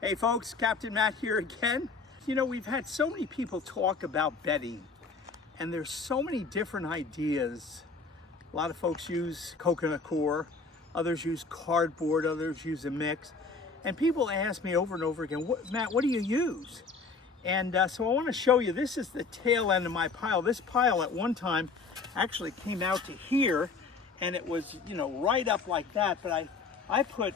Hey folks, Captain Matt here again. You know, we've had so many people talk about bedding, and there's so many different ideas. A lot of folks use coconut core, others use cardboard, others use a mix. And people ask me over and over again, Matt, what do you use? And so I want to show you, this is the tail end of my pile. This pile at one time actually came out to here, and it was, you know, right up like that. But I put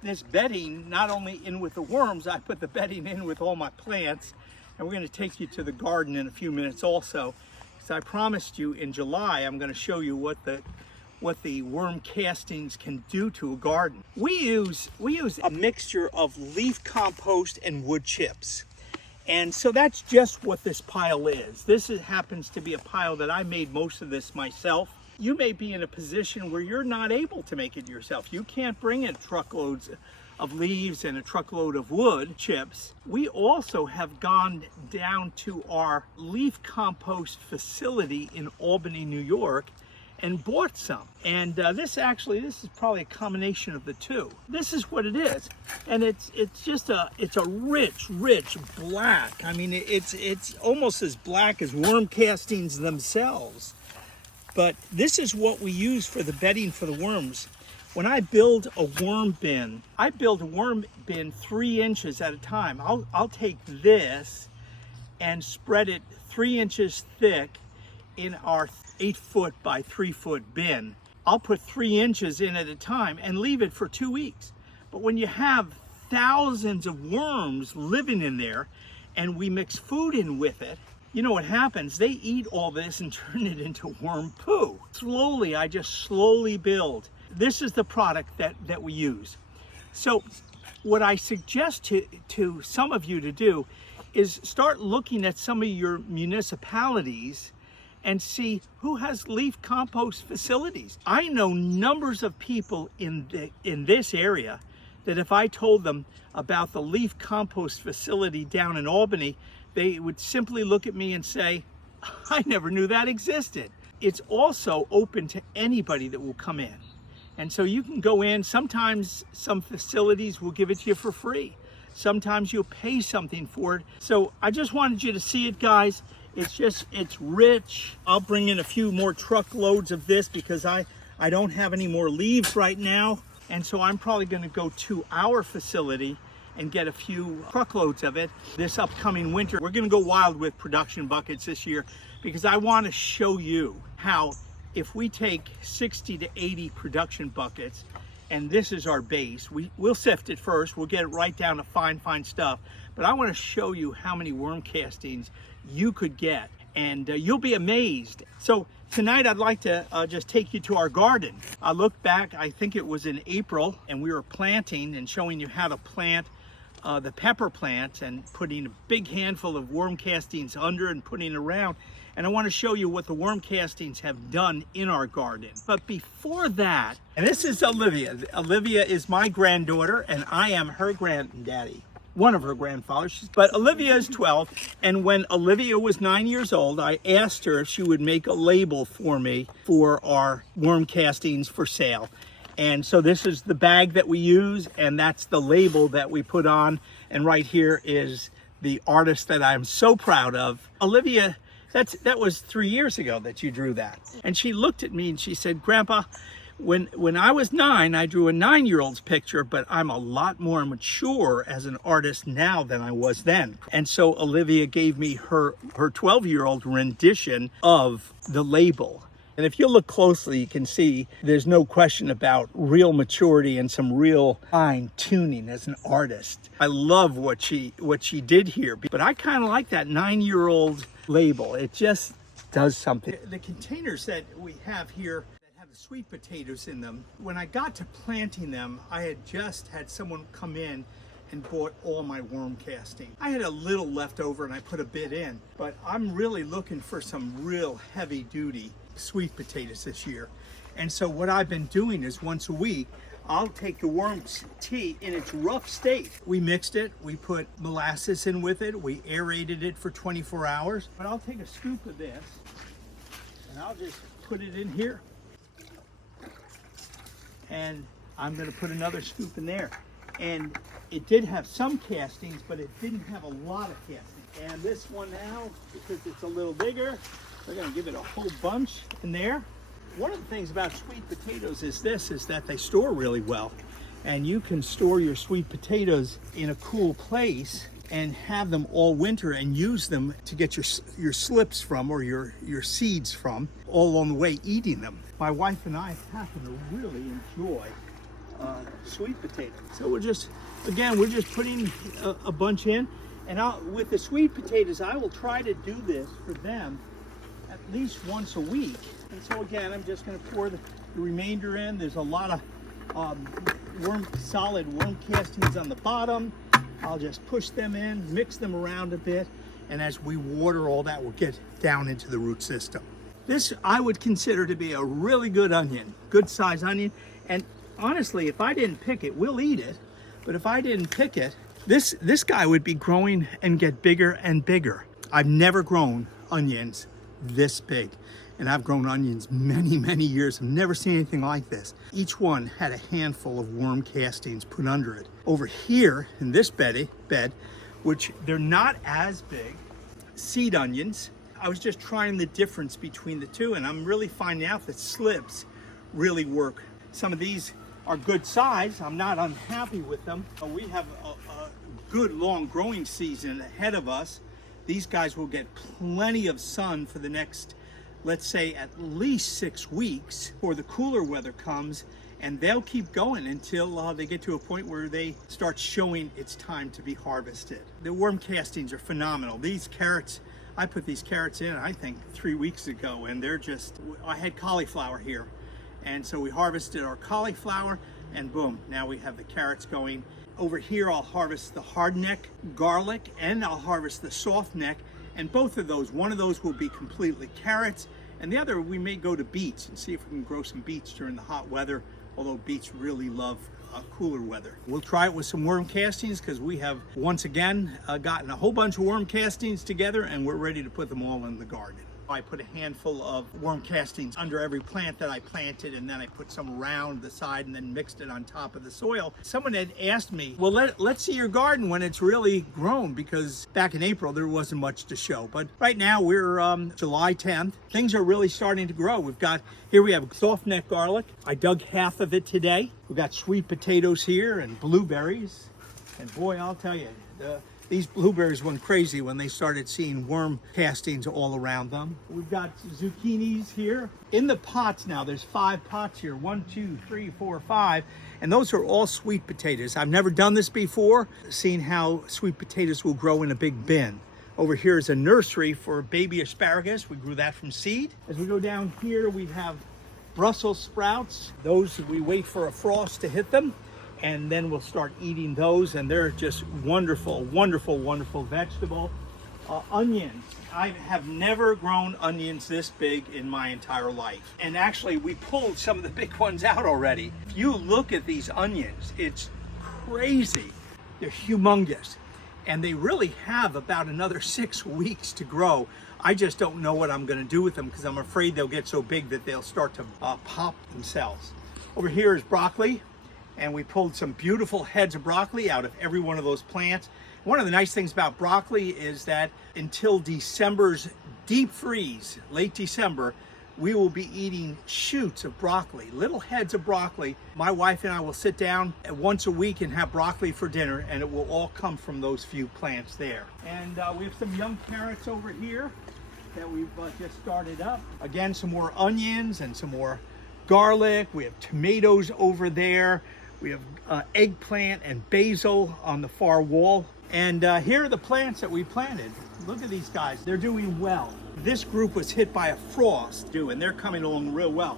this bedding not only in with the worms, I put the bedding in with all my plants. And we're going to take you to the garden in a few minutes also. Because I promised you in July, I'm going to show you what the worm castings can do to a garden. We use a mixture of leaf compost and wood chips. And so that's just what this pile is. Happens to be a pile that I made most of this myself. You may be in a position where you're not able to make it yourself. You can't bring in truckloads of leaves and a truckload of wood chips. We also have gone down to our leaf compost facility in Albany, New York, and bought some. And this is probably a combination of the two. This is what it is. And it's a rich black. I mean, it's almost as black as worm castings themselves. But this is what we use for the bedding for the worms. When I build a worm bin, I build a worm bin 3 inches at a time. I'll take this and spread it 3 inches thick in our 8-foot by 3-foot bin. I'll put 3 inches in at a time and leave it for 2 weeks. But when you have thousands of worms living in there and we mix food in with it, you know what happens? They eat all this and turn it into worm poo. Slowly, I just slowly build. This is the product that we use. So what I suggest to some of you to do is start looking at some of your municipalities and see who has leaf compost facilities. I know numbers of people in this area that if I told them about the leaf compost facility down in Albany, they would simply look at me and say, I never knew that existed. It's also open to anybody that will come in. And so you can go in. Sometimes some facilities will give it to you for free. Sometimes you'll pay something for it. So I just wanted you to see it, guys. It's rich. I'll bring in a few more truckloads of this because I don't have any more leaves right now. And so I'm probably going to go to our facility and get a few truckloads of it this upcoming winter. We're going to go wild with production buckets this year because I want to show you how if we take 60 to 80 production buckets and this is our base, we'll sift it first, we'll get it right down to fine stuff, but I want to show you how many worm castings you could get, and you'll be amazed. So tonight I'd like to just take you to our garden. I look back, I think it was in April, and we were planting and showing you how to plant the pepper plant and putting a big handful of worm castings under and putting it around. And I want to show you what the worm castings have done in our garden. But before that, and this is Olivia. Olivia is my granddaughter and I am her granddaddy, one of her grandfathers. But Olivia is 12. And when Olivia was 9 years old, I asked her if she would make a label for me for our worm castings for sale. And so this is the bag that we use, and that's the label that we put on. And right here is the artist that I'm so proud of. Olivia, that was 3 years ago that you drew that. And she looked at me and she said, Grandpa, when I was 9, I drew a 9-year-old's picture, but I'm a lot more mature as an artist now than I was then. And so Olivia gave me her 12-year-old rendition of the label. And if you look closely, you can see there's no question about real maturity and some real fine tuning as an artist. I love what she did here, but I kind of like that 9-year-old label. It just does something. The containers that we have here that have the sweet potatoes in them, when I got to planting them, I had just had someone come in and bought all my worm casting. I had a little left over and I put a bit in, but I'm really looking for some real heavy duty sweet potatoes this year. And so what I've been doing is once a week, I'll take the worm tea in its rough state. We mixed it, we put molasses in with it, we aerated it for 24 hours. But I'll take a scoop of this and I'll just put it in here. And I'm gonna put another scoop in there. And It did have some castings, but it didn't have a lot of castings. And this one now, because it's a little bigger, we're gonna give it a whole bunch in there. One of the things about sweet potatoes is that they store really well. And you can store your sweet potatoes in a cool place and have them all winter and use them to get your slips from, or your seeds from, all along the way eating them. My wife and I happen to really enjoy sweet potatoes. So we're just putting a bunch in. And with the sweet potatoes, I will try to do this for them at least once a week. And so again, I'm just gonna pour the remainder in. There's a lot of solid worm castings on the bottom. I'll just push them in, mix them around a bit, and as we water all that, we'll get down into the root system. This I would consider to be a really good onion, good size onion. And honestly, if I didn't pick it, we'll eat it. But if I didn't pick it, this guy would be growing and get bigger and bigger. I've never grown onions this big. And I've grown onions many years. I've never seen anything like this. Each one had a handful of worm castings put under it. Over here in this bed, which they're not as big, seed onions. I was just trying the difference between the two, and I'm really finding out that slips really work. Some of these are good size. I'm not unhappy with them. We have a good long growing season ahead of us. These guys will get plenty of sun for the next, let's say, at least 6 weeks before the cooler weather comes, and they'll keep going until they get to a point where they start showing it's time to be harvested. The worm castings are phenomenal. These carrots, I put these carrots in, I think 3 weeks ago, and they're just, I had cauliflower here. And so we harvested our cauliflower, and boom, now we have the carrots going. Over here, I'll harvest the hardneck garlic, and I'll harvest the soft neck. And both of those, one of those will be completely carrots, and the other we may go to beets and see if we can grow some beets during the hot weather, although beets really love cooler weather. We'll try it with some worm castings because we have once again gotten a whole bunch of worm castings together, and we're ready to put them all in the garden. I put a handful of worm castings under every plant that I planted, and then I put some around the side and then mixed it on top of the soil. Someone had asked me, well, let's see your garden when it's really grown, because back in April there wasn't much to show. But right now we're July 10th. Things are really starting to grow. Here we have soft neck garlic. I dug half of it today. We've got sweet potatoes here and blueberries. And boy, I'll tell you, these blueberries went crazy when they started seeing worm castings all around them. We've got zucchinis here. In the pots now, there's 5 pots here. 1, 2, 3, 4, 5. And those are all sweet potatoes. I've never done this before, seeing how sweet potatoes will grow in a big bin. Over here is a nursery for baby asparagus. We grew that from seed. As we go down here, we have Brussels sprouts. Those, we wait for a frost to hit them, and then we'll start eating those, and they're just wonderful vegetable. Onions. I have never grown onions this big in my entire life. And actually, we pulled some of the big ones out already. If you look at these onions, it's crazy. They're humongous. And they really have about another 6 weeks to grow. I just don't know what I'm gonna do with them because I'm afraid they'll get so big that they'll start to pop themselves. Over here is broccoli. And we pulled some beautiful heads of broccoli out of every one of those plants. One of the nice things about broccoli is that until December's deep freeze, late December, we will be eating shoots of broccoli, little heads of broccoli. My wife and I will sit down once a week and have broccoli for dinner, and it will all come from those few plants there. And we have some young carrots over here that we've just started up. Again, some more onions and some more garlic. We have tomatoes over there. We have eggplant and basil on the far wall. And here are the plants that we planted. Look at these guys, they're doing well. This group was hit by a frost, and they're coming along real well.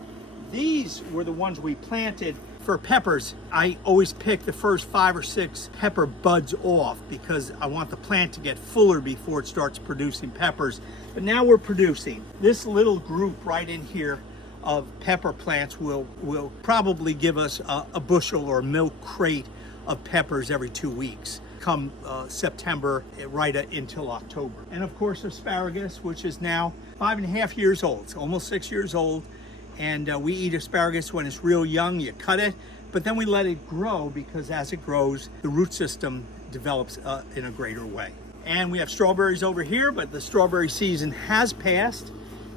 These were the ones we planted for peppers. I always pick the first 5 or 6 pepper buds off because I want the plant to get fuller before it starts producing peppers. But now we're producing. This little group right in here of pepper plants will probably give us a bushel or a milk crate of peppers every 2 weeks come September right until October. And of course asparagus, which is now 5.5 years old. It's almost 6 years old. And we eat asparagus when it's real young. You cut it, but then we let it grow, because as it grows, the root system develops in a greater way. And we have strawberries over here, but the strawberry season has passed,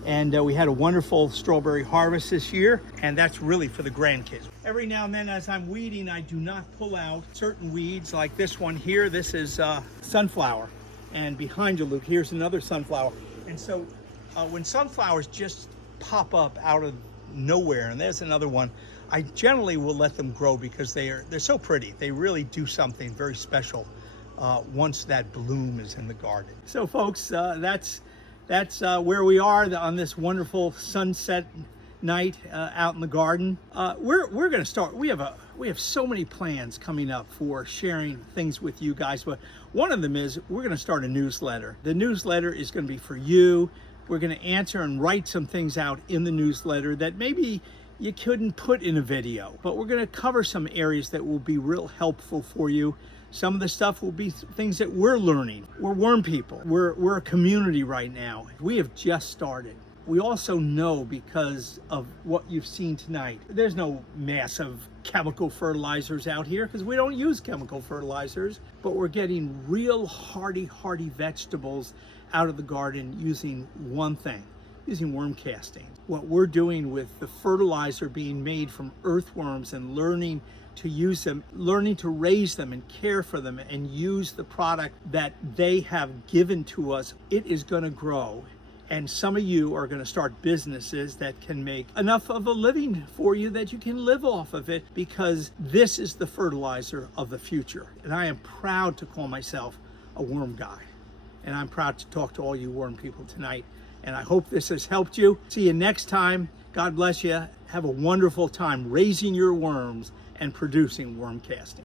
and we had a wonderful strawberry harvest this year, and that's really for the grandkids. Every now and then as I'm weeding, I do not pull out certain weeds, like this one here. This is sunflower, and behind you, Luke, here's another sunflower. And so when sunflowers just pop up out of nowhere, and there's another one, I generally will let them grow, because they're so pretty. They really do something very special once that bloom is in the garden. So folks, that's where we are on this wonderful sunset night out in the garden. We're going to start. We have so many plans coming up for sharing things with you guys, but one of them is we're going to start a newsletter. The newsletter is going to be for you. We're going to answer and write some things out in the newsletter that maybe you couldn't put in a video, but we're going to cover some areas that will be real helpful for you. Some of the stuff will be things that we're learning. We're worm people. We're a community right now. We have just started. We also know, because of what you've seen tonight, there's no massive chemical fertilizers out here, because we don't use chemical fertilizers, but we're getting real hardy vegetables out of the garden using one thing, using worm casting. What we're doing with the fertilizer being made from earthworms, and learning to use them, learning to raise them and care for them and use the product that they have given to us, it is going to grow. And some of you are going to start businesses that can make enough of a living for you that you can live off of it, because this is the fertilizer of the future. And I am proud to call myself a worm guy. And I'm proud to talk to all you worm people tonight. And I hope this has helped you. See you next time. God bless you. Have a wonderful time raising your worms and producing worm casting.